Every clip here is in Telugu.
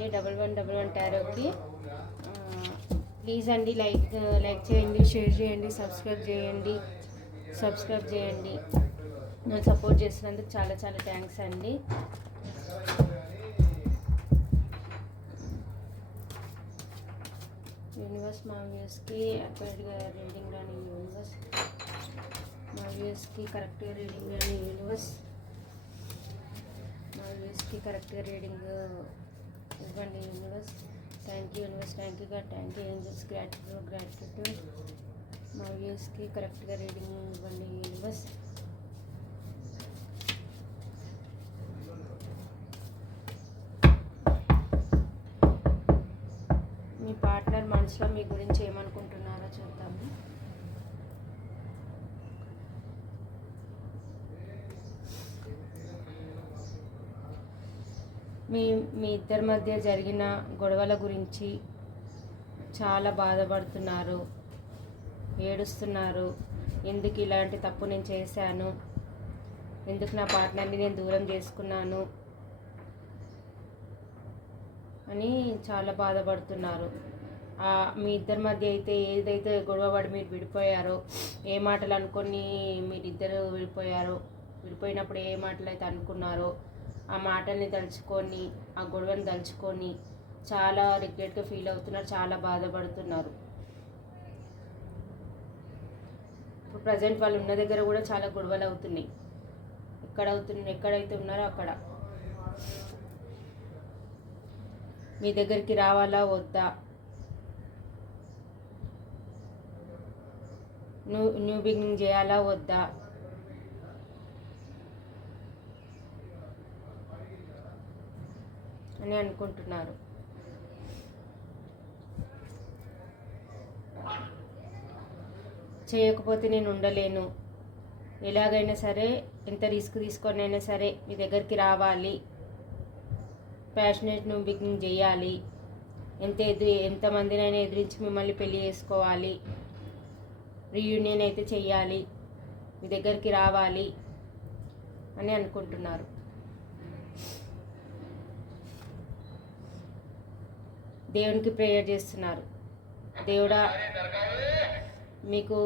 చేయండి 1111 టారోకి. ప్లీజ్ అండి లైక్ చేయండి, షేర్ చేయండి, సబ్స్క్రైబ్ చేయండి. నన్ను సపోర్ట్ చేసినందుకు చాలా చాలా థ్యాంక్స్ అండి. యూనివర్స్ మా వ్యూస్కి అక్యురేట్గా రీడింగ్ రాని యూనివర్స్, మా వ్యూస్కి కరెక్ట్గా రీడింగ్ రాని యూనివర్స్, మా వ్యూస్కి కరెక్ట్గా రీడింగ్ ఇవ్వండి universe. Thank you universe, thank you God, thank you angels, gratitude. మా వ్యూస్కి కరెక్ట్గా రీడింగ్ ఇవ్వండి యూనివర్స్. మీ పార్ట్నర్ మనసులో మీ గురించి ఏమనుకుంటున్నారో చూద్దాము. మీ ఇద్దరి మధ్య జరిగిన గొడవల గురించి చాలా బాధపడుతున్నారు, ఏడుస్తున్నారు. ఎందుకు ఇలాంటి తప్పు నేను చేశాను, ఎందుకు నా పార్ట్నర్ని నేను దూరం చేసుకున్నాను అని చాలా బాధపడుతున్నారు. మీ ఇద్దరి మధ్య అయితే ఏదైతే గొడవపడి మీరు విడిపోయారో, ఏ మాటలు అనుకొని మీరిద్దరు విడిపోయినప్పుడు ఏ మాటలు అయితే అనుకున్నారో ఆ మాటల్ని తలుచుకొని, ఆ గొడవని తలుచుకొని చాలా రిగ్రెట్గా ఫీల్ అవుతున్నారు, చాలా బాధపడుతున్నారు. ఇప్పుడు ప్రజెంట్ వాళ్ళు ఉన్న దగ్గర కూడా చాలా గొడవలు అవుతున్నాయి. ఎక్కడైతే ఉన్నారో అక్కడ. మీ దగ్గరికి రావాలా వద్దా, న్యూ బిగినింగ్ చేయాలా వద్దా అని అనుకుంటున్నారు. చేయకపోతే నేను ఉండలేను, ఎలాగైనా సరే ఎంత రిస్క్ తీసుకొని అయినా సరే మీ దగ్గరికి రావాలి, ప్యాషనేట్ న్యూ బిగినింగ్ చేయాలి, ఎంతమందినైనా ఎదిరించి మిమ్మల్ని పెళ్లి చేసుకోవాలి, రీయూనియన్ అయితే చెయ్యాలి, మీ దగ్గరికి రావాలి అని అనుకుంటున్నారు. దేవునికి ప్రేయర్ చేస్తున్నారు. దేవుడా, మీకు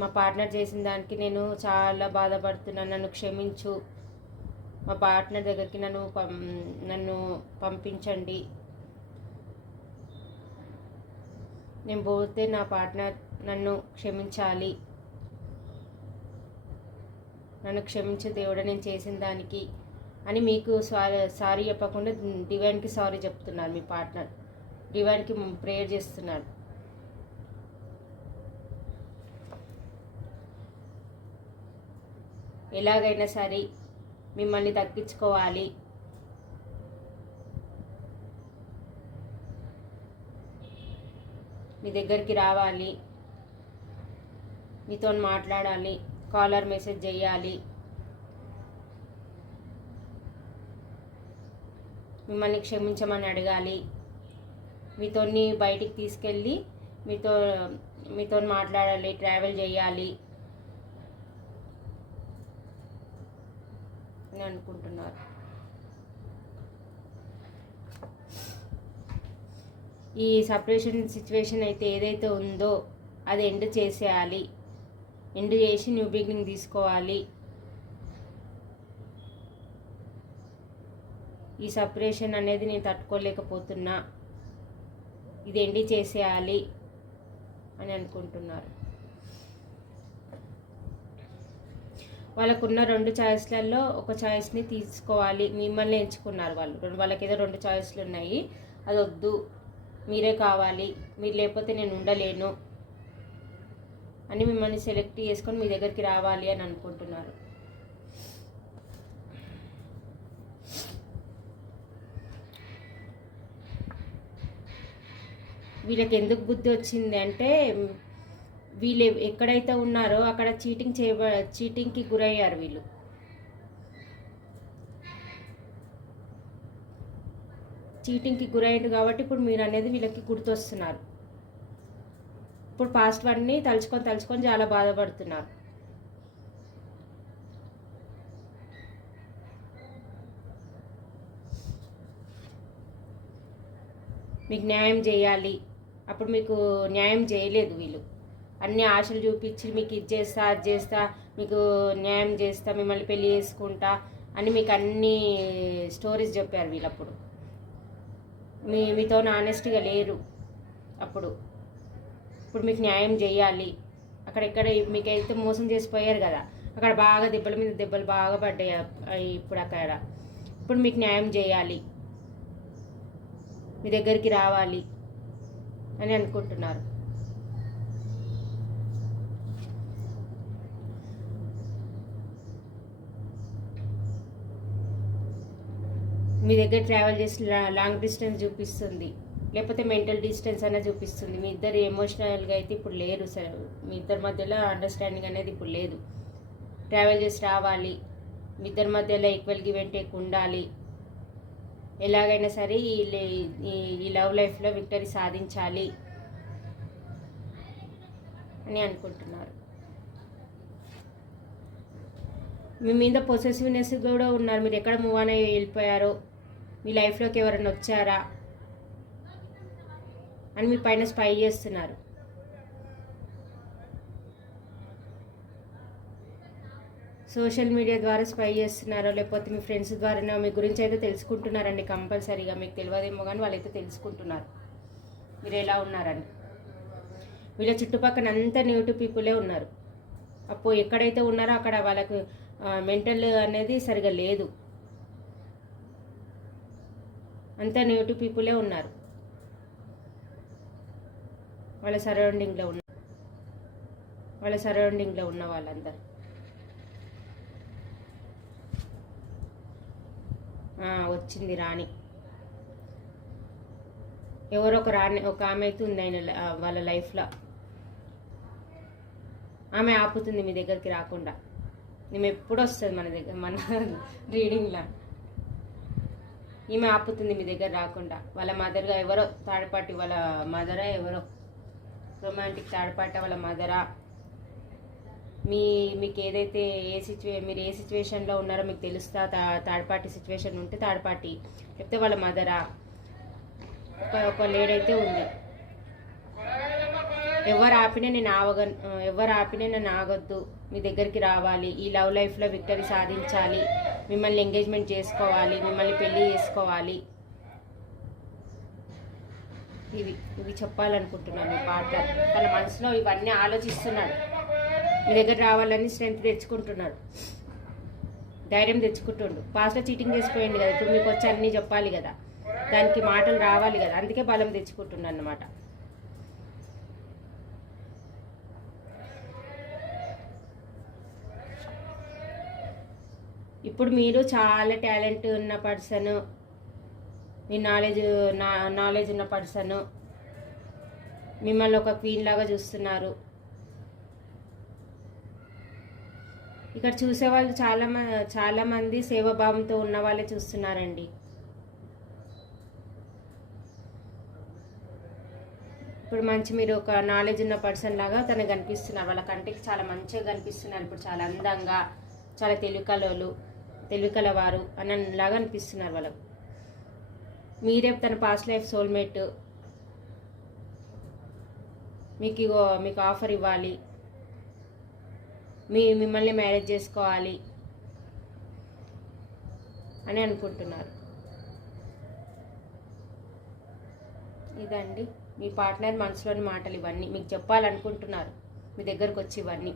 మా పార్ట్నర్ చేసిన దానికి నేను చాలా బాధపడుతున్నాను, నన్ను క్షమించు, మా పార్ట్నర్ దగ్గరికి నన్ను పంపించండి. నేను పోతే నా పార్ట్నర్ నన్ను క్షమించాలి, నన్ను క్షమించు దేవుడా నేను చేసిన దానికి అని మీకు సారీ చెప్పకుండా డివైన్కి సారీ చెప్తున్నారు. మీ పార్ట్నర్ డివైన్కి ప్రేయర్ చేస్తున్నారు. ఎలాగైనా సరే మిమ్మల్ని దక్కించుకోవాలి, మీ దగ్గరికి రావాలి, మీతో మాట్లాడాలి, కాలర్ మెసేజ్ చేయాలి, మిమ్మల్ని క్షమించమని అడగాలి, మీతో బయటికి తీసుకెళ్ళి మీతో మాట్లాడాలి, ట్రావెల్ చేయాలి అని అనుకుంటున్నారు. ఈ సపరేషన్ సిచ్యువేషన్ అయితే ఏదైతే ఉందో అది ఎండ్ చేసేయాలి, ఎండ్ చేసి న్యూ బిగినింగ్ తీసుకోవాలి. ఈ సపరేషన్ అనేది నేను తట్టుకోలేకపోతున్నా, ఇది ఎండ్ చేసేయాలి అని అనుకుంటున్నారు. వాళ్ళకున్న 2 చాయిస్లలో ఒక చాయిస్ని తీసుకోవాలి, మిమ్మల్ని ఎంచుకున్నారు వాళ్ళు. వాళ్ళకి ఏదో 2 చాయిస్లు ఉన్నాయి, అది వద్దు, మీరే కావాలి, మీరు లేకపోతే నేను ఉండలేను అని మిమ్మల్ని సెలెక్ట్ చేసుకొని మీ దగ్గరికి రావాలి అని అనుకుంటున్నారు. వీళ్ళకి ఎందుకు బుద్ధి వచ్చింది అంటే, వీళ్ళు ఎక్కడైతే ఉన్నారో అక్కడ చీటింగ్కి గురయ్యారు. వీళ్ళు చీటింగ్కి గురయ్యారు కాబట్టి ఇప్పుడు మీరు అనేది వీళ్ళకి గుర్తొస్తున్నారు. ఇప్పుడు పాస్ట్ వన్ని తలుచుకొని చాలా బాధపడుతున్నారు. మీకు న్యాయం చేయాలి. అప్పుడు మీకు న్యాయం చేయలేదు వీళ్ళు. అన్ని ఆశలు చూపించి మీకు ఇది చేస్తా అది చేస్తా, మీకు న్యాయం చేస్తా, మిమ్మల్ని పెళ్లి చేసుకుంటా అని మీకు అన్ని స్టోరీస్ చెప్పారు వీళ్ళప్పుడు. మీతో ఆనెస్ట్గా లేరు అప్పుడు. ఇప్పుడు మీకు న్యాయం చేయాలి. అక్కడెక్కడ మీకైతే మోసం చేసిపోయారు కదా, అక్కడ బాగా దెబ్బల మీద దెబ్బలు బాగా పడ్డాయి. ఇప్పుడు మీకు న్యాయం చేయాలి, మీ దగ్గరికి రావాలి అని అనుకుంటున్నారు. మీ దగ్గర ట్రావెల్ చేసి లాంగ్ డిస్టెన్స్ చూపిస్తుంది, లేకపోతే మెంటల్ డిస్టెన్స్ అనేది చూపిస్తుంది. మీ ఇద్దరు ఎమోషనల్గా అయితే ఇప్పుడు లేరు. సరే, మీ ఇద్దరి మధ్యలో అండర్స్టాండింగ్ అనేది ఇప్పుడు లేదు. ట్రావెల్ చేసి రావాలి, మీ ఇద్దరి మధ్యలో ఈక్వల్ గివ్ అండ్ టేక్ ఉండాలి. ఎలాగైనా సరే ఈ లవ్ లైఫ్లో విక్టరీ సాధించాలి అని అనుకుంటున్నారు. మీ మీద పొసెసివ్నెస్ కూడా ఉన్నారు. మీరు ఎక్కడ మూవ్ అని వెళ్ళిపోయారో, మీ లైఫ్లోకి ఎవరైనా వచ్చారా అని మీ పైన స్పై చేస్తున్నారు. సోషల్ మీడియా ద్వారా స్పై చేస్తున్నారో, లేకపోతే మీ ఫ్రెండ్స్ ద్వారా మీ గురించి అయితే తెలుసుకుంటున్నారండి. కంపల్సరీగా మీకు తెలియదేమో కానీ వాళ్ళైతే తెలుసుకుంటున్నారు మీరు ఎలా ఉన్నారని. వీళ్ళ చుట్టుపక్కల అంతా నెగిటివ్ పీపులే ఉన్నారు. అప్పుడు ఎక్కడైతే ఉన్నారో అక్కడ వాళ్ళకు మెంటల్ అనేది సరిగా లేదు. అంతా నెగిటివ్ పీపులే ఉన్నారు వాళ్ళ సరౌండింగ్లో ఉన్న వాళ్ళందరూ. వచ్చింది రాణి. ఎవరో ఒక ఆమె అయితే ఉంది ఆయన వాళ్ళ లైఫ్లో. ఆమె ఆపుతుంది మీ దగ్గరికి రాకుండా. ఈమె ఎప్పుడు వస్తుంది మన రీడింగ్లో. ఈమె ఆపుతుంది మీ దగ్గర రాకుండా. వాళ్ళ మదర్గా ఎవరో థర్డ్ పార్టీ, వాళ్ళ మదరా ఎవరో రొమాంటిక్ థర్డ్ పార్టీ వాళ్ళ మదరా, మీకు ఏదైతే మీరు ఏ సిచ్యువేషన్లో ఉన్నారో మీకు తెలుస్తా. థర్డ్ పార్టీ సిచ్యువేషన్ ఉంటే థర్డ్ పార్టీ, లేకపోతే వాళ్ళ మదరా ఒక లేడీ అయితే ఉంది. ఎవరు ఆపినా నేను ఆగొద్దు, మీ దగ్గరికి రావాలి, ఈ లవ్ లైఫ్లో విక్టరీ సాధించాలి, మిమ్మల్ని ఎంగేజ్మెంట్ చేసుకోవాలి, మిమ్మల్ని పెళ్లి చేసుకోవాలి. ఇవి చెప్పాలనుకుంటున్నాను. మీ పార్ట్నర్ తన మనసులో ఇవన్నీ ఆలోచిస్తున్నాడు. మీ దగ్గర రావాలని స్ట్రెంత్ తెచ్చుకుంటున్నాడు, ధైర్యం తెచ్చుకుంటుండు. పాస్ట్లో చీటింగ్ చేసిపోయింది కదా, ఇప్పుడు మీకు వచ్చి అన్నీ చెప్పాలి కదా, దానికి మాటలు రావాలి కదా, అందుకే బలం తెచ్చుకుంటున్నాను అన్నమాట. ఇప్పుడు మీరు చాలా టాలెంట్ ఉన్న పర్సన్, మీ నాలెడ్జ్ ఉన్న పర్సన్, మిమ్మల్ని ఒక క్వీన్ లాగా చూస్తున్నారు. ఇక్కడ చూసేవాళ్ళు చాలా మంది సేవాభావంతో ఉన్న వాళ్ళే చూస్తున్నారండి. ఇప్పుడు మీరు ఒక నాలెడ్జ్ ఉన్న పర్సన్ లాగా తనకు కనిపిస్తున్నారు. వాళ్ళ కంటికి చాలా మంచిగా కనిపిస్తున్నారు. ఇప్పుడు చాలా అందంగా, చాలా తెలివికలవారు అన్నలాగా అనిపిస్తున్నారు వాళ్ళకు. మీరే తన పాస్ట్ లైఫ్ సోల్మేట్. మీకు ఆఫర్ ఇవ్వాలి, మిమ్మల్ని మ్యారేజ్ చేసుకోవాలి అని అనుకుంటున్నారు. ఇదండి మీ పార్ట్నర్ మనసులోని మాటలు. ఇవన్నీ మీకు చెప్పాలనుకుంటున్నారు మీ దగ్గరకు వచ్చి. ఇవన్నీ